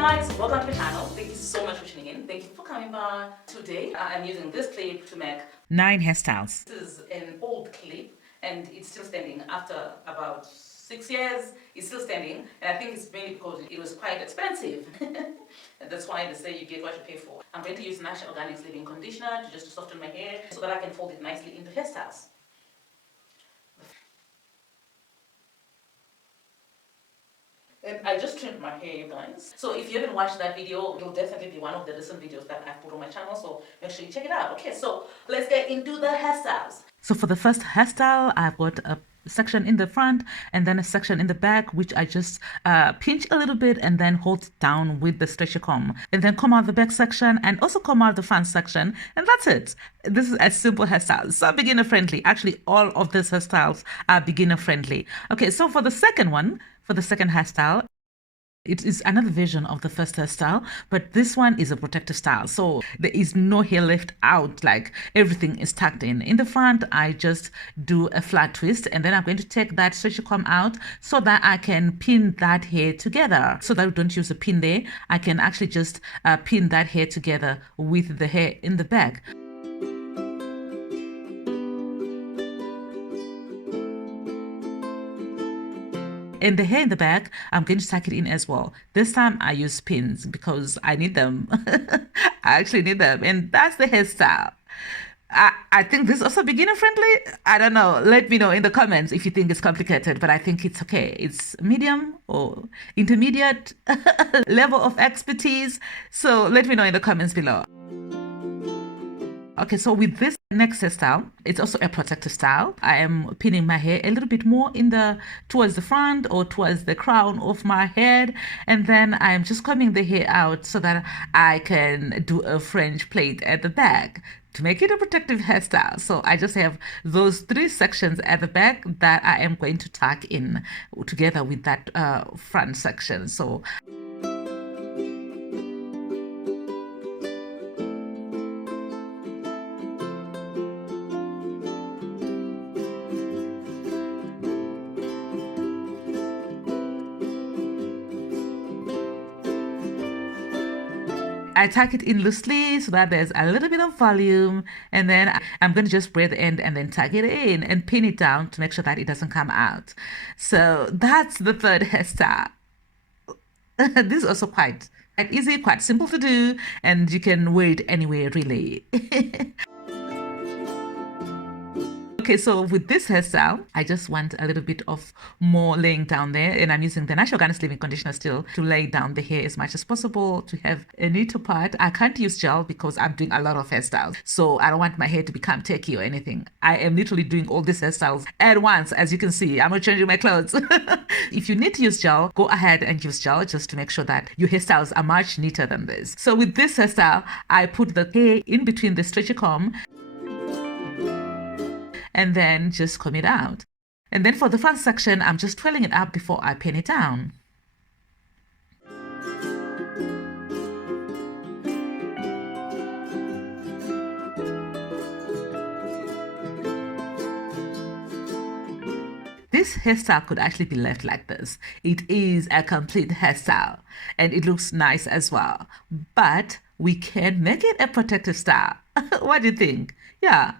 guys, welcome to the channel. Thank you so much for tuning in. Thank you for coming by. Today I'm using this clip to make 9 hairstyles. This is an old clip and it's still standing after about 6 years. It's still standing, and I think it's mainly because it was quite expensive. And that's why they say you get what you pay for. I'm going to use Natural Organics Leave-In Conditioner to just soften my hair so that I can fold it nicely into hairstyles. And I just trimmed my hair, you guys. So if you haven't watched that video, it'll definitely be one of the recent videos that I've put on my channel. So make sure you check it out. Okay, so let's get into the hairstyles. So for the first hairstyle, I've got a section in the front and then a section in the back, which I just pinch a little bit and then hold it down with the stretchy comb, and then comb out the back section and also comb out the front section, and that's it. This is a simple hairstyle, so beginner friendly. Actually, all of these hairstyles are beginner friendly. Okay, so for the second one, for the second hairstyle, it is another version of the first hairstyle, but this one is a protective style. So there is no hair left out, like everything is tucked in. In the front, I just do a flat twist, and then I'm going to take that stretchy comb out so that I can pin that hair together. So that we don't use a pin there, I can actually just pin that hair together with the hair in the back. And the hair in the back, I'm going to tuck it in as well. This time I use pins because I need them. I actually need them. And that's the hairstyle. I think this is also beginner friendly. I don't know. Let me know in the comments if you think it's complicated, but I think it's okay. It's medium or intermediate level of expertise. So let me know in the comments below. Okay, so with this next hairstyle, it's also a protective style. I am pinning my hair a little bit more towards the front or towards the crown of my head, and then I'm just combing the hair out so that I can do a French plait at the back to make it a protective hairstyle. So I just have those 3 sections at the back that I am going to tuck in together with that front section. So I tuck it in loosely so that there's a little bit of volume, and then I'm going to just braid the end and then tuck it in and pin it down to make sure that it doesn't come out. So that's the third hairstyle. This is also quite easy, quite simple to do, and you can wear it anywhere really. Okay, so with this hairstyle, I just want a little bit of more laying down there, and I'm using the Natural Organics Leave-In Conditioner still to lay down the hair as much as possible to have a neater part. I can't use gel because I'm doing a lot of hairstyles, so I don't want my hair to become tacky or anything. I am literally doing all these hairstyles at once. As you can see, I'm not changing my clothes. If you need to use gel, go ahead and use gel just to make sure that your hairstyles are much neater than this. So with this hairstyle, I put the hair in between the stretchy comb and then just comb it out. And then for the front section, I'm just twirling it up before I pin it down. This hairstyle could actually be left like this. It is a complete hairstyle and it looks nice as well. But we can make it a protective style. What do you think? Yeah.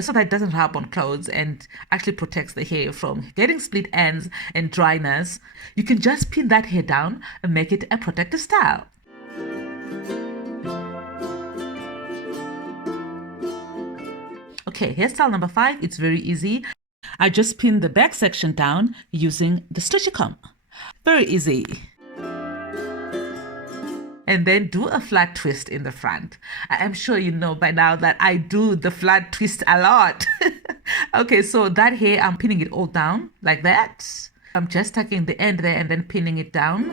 So that it doesn't rub on clothes and actually protects the hair from getting split ends and dryness. You can just pin that hair down and make it a protective style. Okay, hairstyle number 5, it's very easy. I just pin the back section down using the stretchy comb. Very easy. And then do a flat twist in the front. I am sure you know by now that I do the flat twist a lot. Okay, so that hair, I'm pinning it all down like that. I'm just tucking the end there and then pinning it down.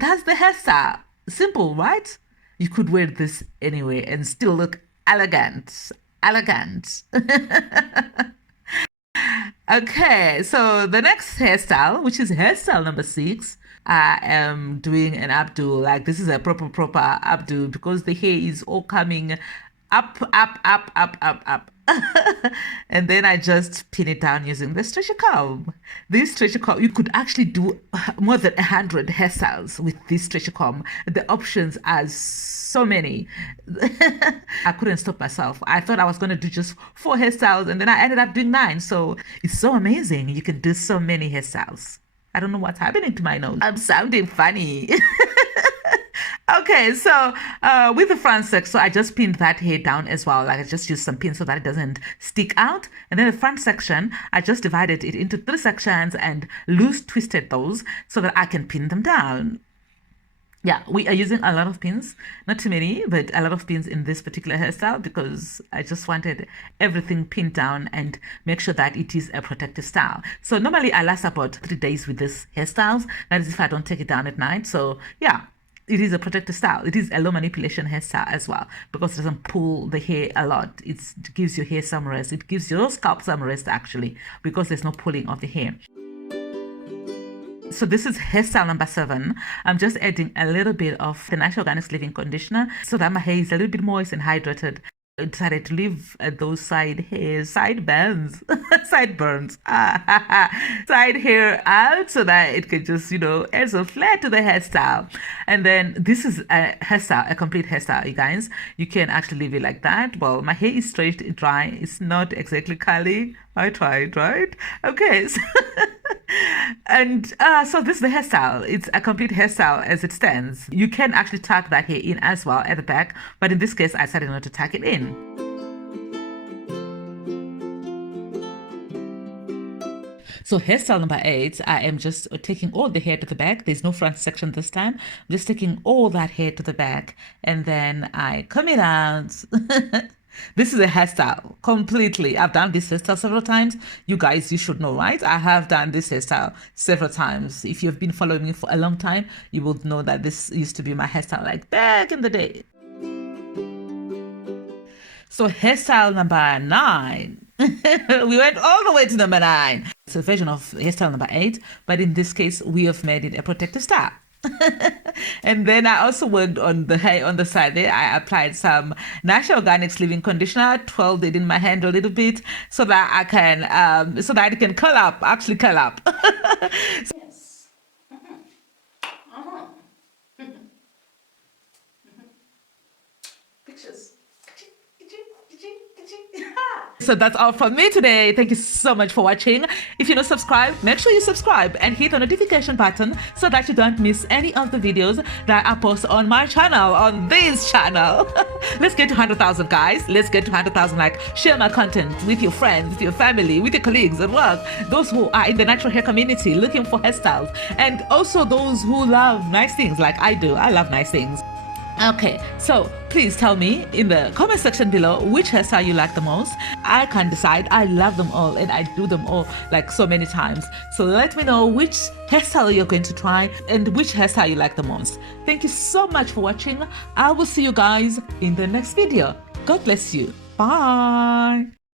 That's the hairstyle. Simple, right? You could wear this anyway and still look elegant. Elegant. Okay, so the next hairstyle, which is hairstyle number 6, I am doing an updo. Like, this is a proper updo because the hair is all coming up, up, up, up, up, up. And then I just pin it down using the stretchy comb. This stretchy comb, you could actually do more than 100 hairstyles with this stretchy comb. The options are so many. I couldn't stop myself. I thought I was going to do just 4 hairstyles, and then I ended up doing 9. So it's so amazing. You can do so many hairstyles. I don't know what's happening to my nose. I'm sounding funny. Okay, so with the front section, so I just pinned that hair down as well. Like I just used some pins so that it doesn't stick out. And then the front section, I just divided it into 3 sections and loose twisted those so that I can pin them down. Yeah, we are using a lot of pins, not too many, but a lot of pins in this particular hairstyle because I just wanted everything pinned down and make sure that it is a protective style. So normally I last about 3 days with this hairstyles. That is if I don't take it down at night. So yeah, it is a protective style. It is a low manipulation hairstyle as well because it doesn't pull the hair a lot. It gives your hair some rest. It gives your scalp some rest actually because there's no pulling of the hair. So this is hairstyle number 7. I'm just adding a little bit of the Natural Organics Leave-In Conditioner so that my hair is a little bit moist and hydrated. I decided to leave those side hairs, sideburns, sideburns, side hair out so that it can just, add some flair to the hairstyle. And then this is a hairstyle, a complete hairstyle, you guys. You can actually leave it like that. Well, my hair is straight, dry. It's not exactly curly. I tried, right? Okay. So and so this is the hairstyle. It's a complete hairstyle as it stands. You can actually tuck that hair in as well at the back, but in this case I decided not to tuck it in. So hairstyle number 8, I am just taking all the hair to the back. There's no front section this time. I'm just taking all that hair to the back and then I comb it out. This is a hairstyle completely. I've done this hairstyle several times. You guys, you should know, right? I have done this hairstyle several times. If you've been following me for a long time, you will know that this used to be my hairstyle like back in the day. So hairstyle number 9. We went all the way to number 9. It's a version of hairstyle number 8, but in this case, we have made it a protective style. And then I also worked on the hair on the side there. I applied some Natural Organics Leave-In Conditioner, twirled it in my hand a little bit so that I can, so that it can curl up, actually curl up. Yes. Pictures. So that's all from me today. Thank you so much for watching. If you're not subscribed, make sure you subscribe and hit the notification button so that you don't miss any of the videos that I post on my channel, on this channel. Let's get to 100,000 guys. Let's get to 100,000. Like, share my content with your friends, with your family, with your colleagues at work, those who are in the natural hair community looking for hairstyles, and also those who love nice things like I do. I love nice things. Okay, so please tell me in the comment section below which hairstyle you like the most. I can't decide. I love them all and I do them all like so many times. So let me know which hairstyle you're going to try and which hairstyle you like the most. Thank you so much for watching. I will see you guys in the next video. God bless you. Bye.